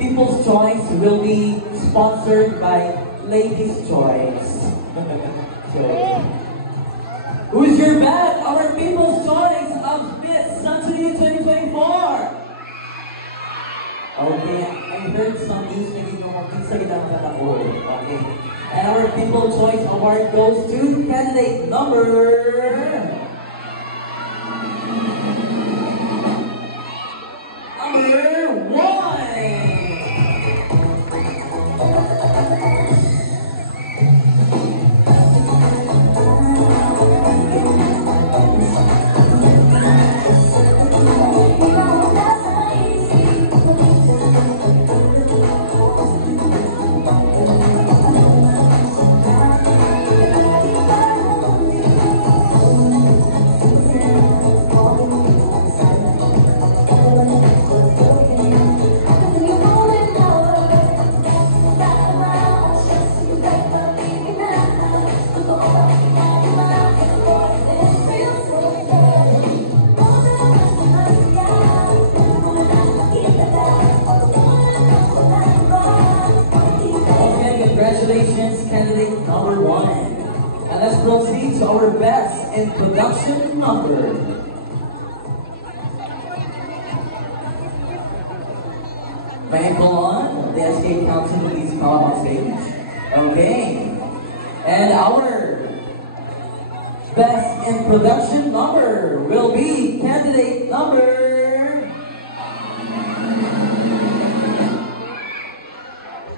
People's Choice will be sponsored by Ladies' Choice. So, who is your bet? Our People's Choice of Miss Sunshine 2024. Okay, I heard some news na minsan kita matatapos. Okay. And our People's Choice Award goes to candidate number... Number 1! Congratulations, candidate number 1. And let's proceed to our best in production number. May I call on the SK Council, please come on stage. Okay. And our best in production number will be candidate number...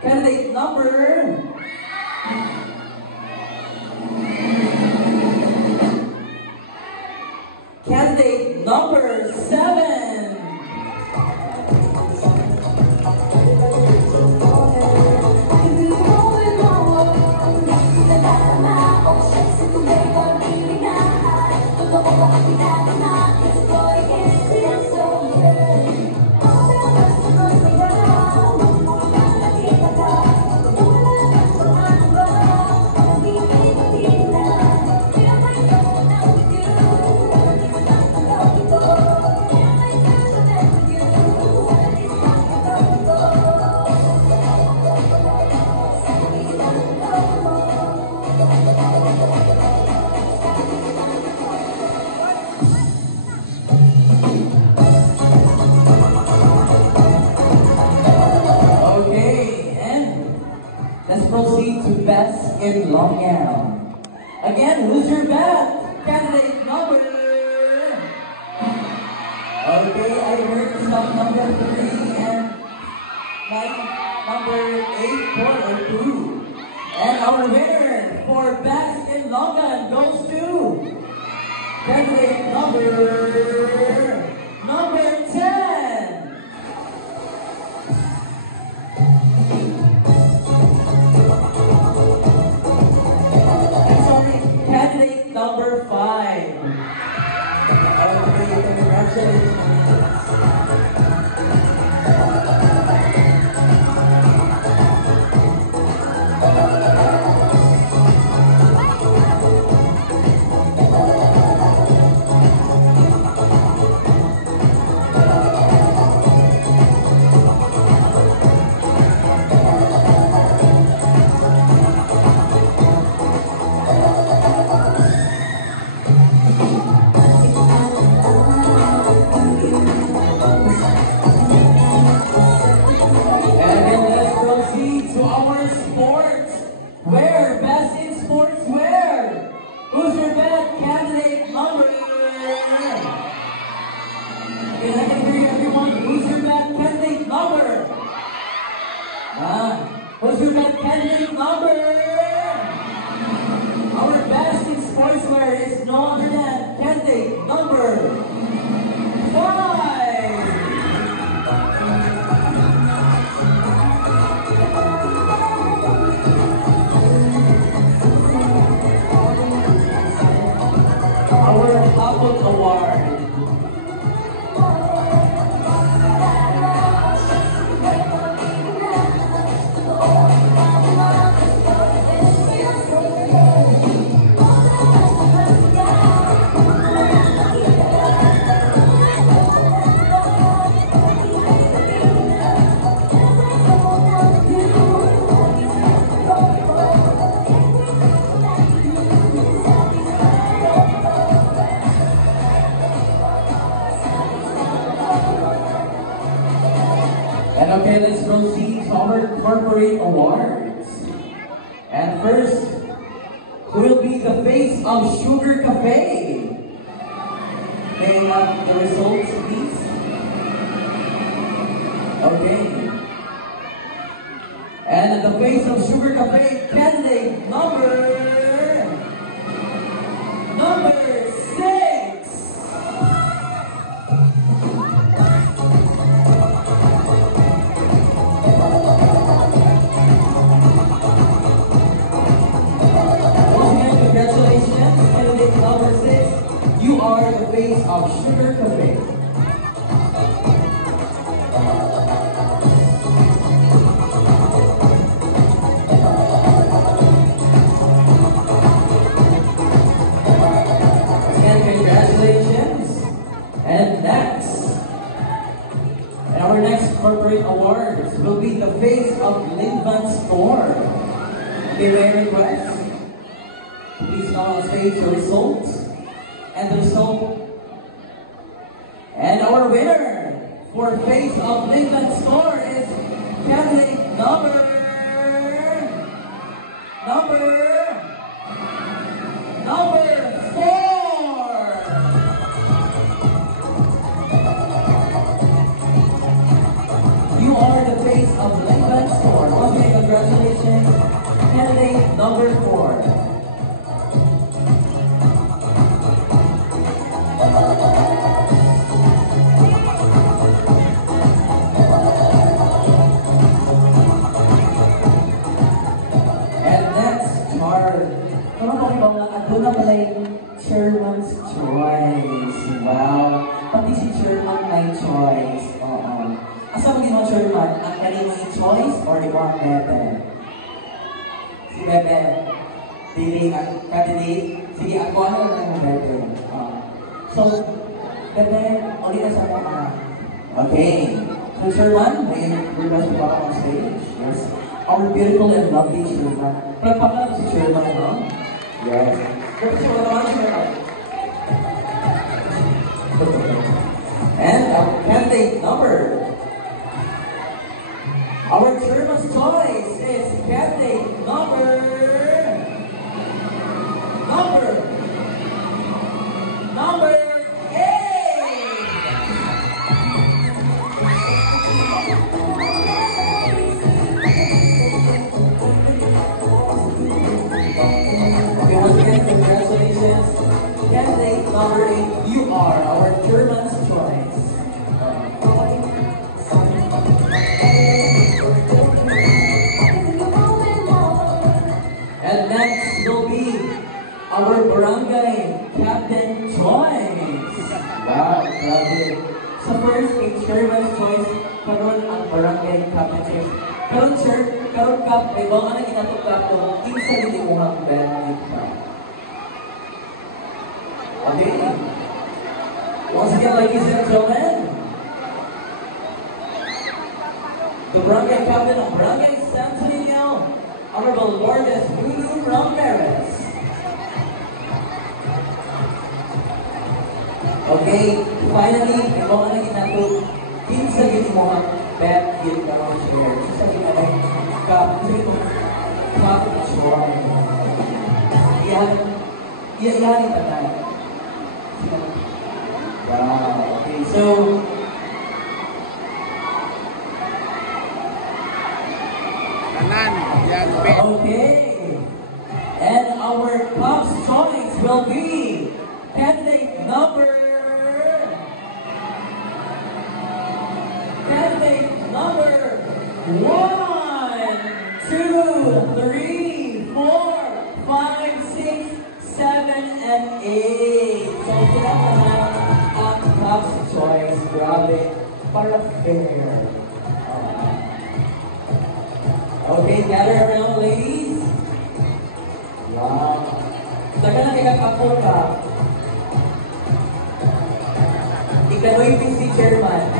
Candidate number... Candidate number 7. Let's proceed to best in long gown. Again, who's your bet? Candidate number... Okay, I heard some number 3 and number 8, 4, or 2. And our winner for best in long gown goes to candidate number 10. Number 5. Okay, congratulations. Who's your best candidate number? Our best in sportswear is no other than candidate number 5. Our Hapot Award. Okay, let's proceed to our corporate awards. And first, who will be the face of Sugar Cafe? May I have the results, please? Okay. And the face of Sugar Cafe, candidate number 6. Congratulations, candidate number 6. You are the face of Sugar Cafe. Again, congratulations. And next, our next corporate awards will be the face of Linvan Store. Okay, may I request? Please come on stage the results. And the result. And our winner for Face of Linvan Store is candidate number 4. You are the face of Linvan Store. Once again, congratulations, candidate number 4. Doon na pala yung Chairman's Choice. Wow. Pati si Chairman may choice. Oo. Asa mo ginawa Chairman? Ang kanina yung choice or ibang Bebe? Si Bebe. Dili ang candidate. Sige, ako ano lang ang Bebe. So, Bebe, ulit na sa mga. Okay. So, Chairman, may request pa ako on stage. Yes. Our beautiful and lovely Chairman. Pagpapalap si Chairman, no? Yes. And our candidate number. Our Chairman's choice is candidate number 8. Once again, congratulations. Candidate number 8, you are our Chairman's choice. And next will be our Barangay Captain Choice. Wow, grabe. So first, a Chairman's choice, karon ang Barangay Captain Choice. Karon sir, karon kap, may baka na ginatong kap to, kinsa hindi mo ang benefit ka. Okay. Once again, ladies and gentlemen, the Barangay Captain of Barangay Santo Niño, Honorable Lourdes Lulu Ramirez. Okay, finally, may baka na ginatong, kinsa hindi mo ang bet yun ka ng share. Sa akin na lang, kapag-choy. Iyayanin ka na. Wow. Okay, so, okay. And our Pop's choice will be candidate number 1, 2, 3, 4, 5, 6, 7, and 8. So, sila naman ang Pop's choice. Grabe. Para fair. Okay, gather around, ladies. Wow. Saka na ikakapon ka. Ikanoy si Chairman.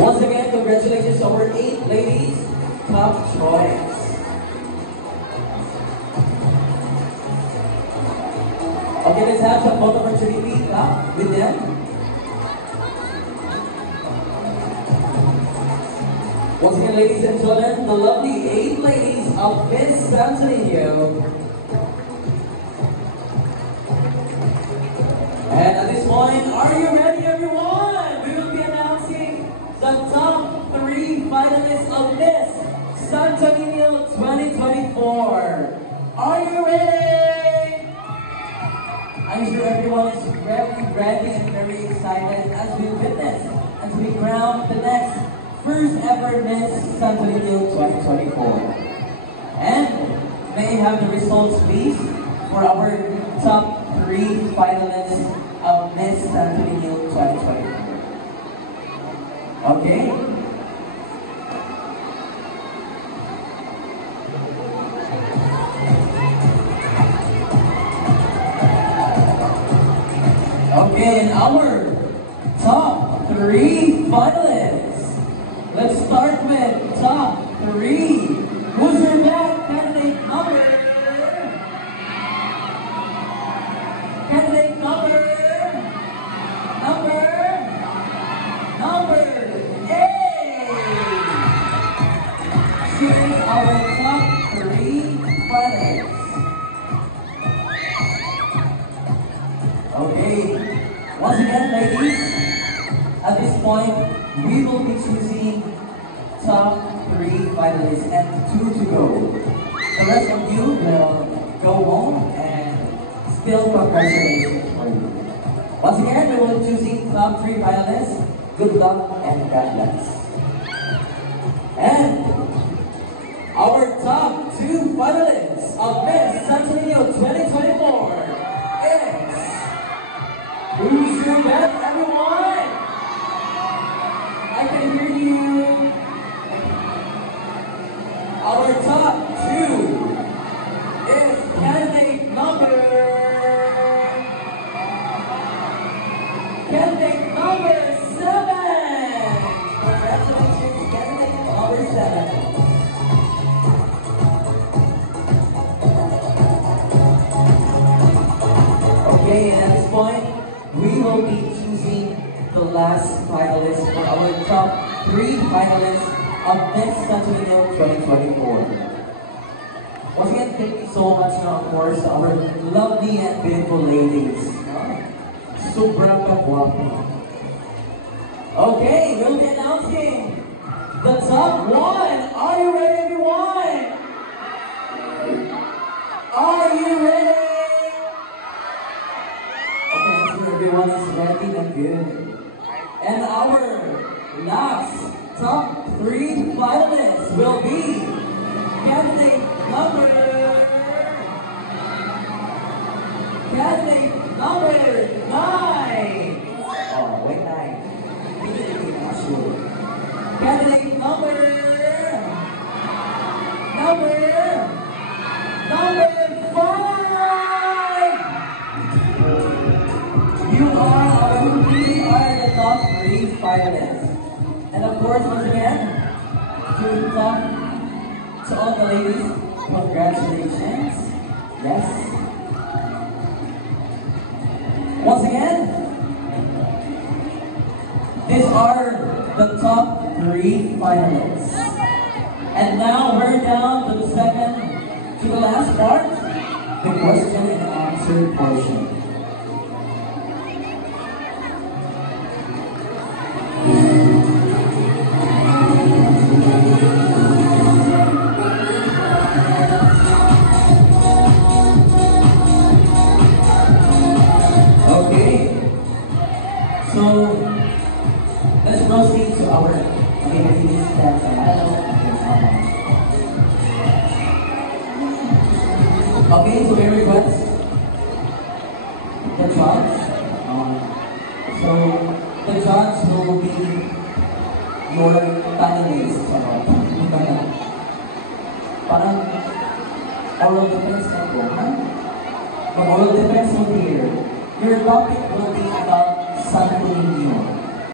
Once again, congratulations to our 8 ladies. Top choice. Okay, let's have some photo opportunity with them. Once again, ladies and gentlemen, the lovely 8 ladies of Miss Santo Niño. And at this point, are you ready, everyone? We will be announcing the top 3 finalists of Miss Santo Niño 2024. Are you ready? I'm sure everyone is very ready and very excited as we witness, as we crown the next first ever Miss Santo Niño 2024. And may I have the results, please, for our top 3 finalists of Miss Santo Niño 2024. Okay. Okay, and our top 3 finalists. Let's start with top 3. Who's your best candidate number? Candidate number 8. She is our top 3 finalists. Okay, once again, ladies, at this point, we will be choosing top 3 finalists and 2 to go. The rest of you will go home and still congratulations for you. Once again, we will be choosing top 3 finalists. Good luck and God bless. And our top 2 finalists of Miss Santo Niño 2024 is... Who's your best, everyone? I can hear you. Our top 2 is candidate number 7. Congratulations, candidate number 7. Okay, and at this point, we will be choosing the last finalist for our top 3 finalists of Miss Santo Niño 2024. Once again, thank you so much, of course, to our lovely and beautiful ladies. Sobrang kagwapo. Okay, we'll be announcing the top 1. Are you ready, everyone? Are you ready? Everyone is ready and good. And our last top 3 finalists will be candidate number 9. Oh, wait, 9. I'm not sure. Candidate number 5. You are the top 3 finalists. And of course, once again, to all the ladies, congratulations. Yes. Once again, these are the top 3 finalists. And now we're down to the last part, the question and answer portion. So, let's proceed to our ladies that okay, so we request the judge. So, the judge will be your panelists. Parang oral defense na po, ha? Oral defense will be here. Your topic will be about Santo Niño.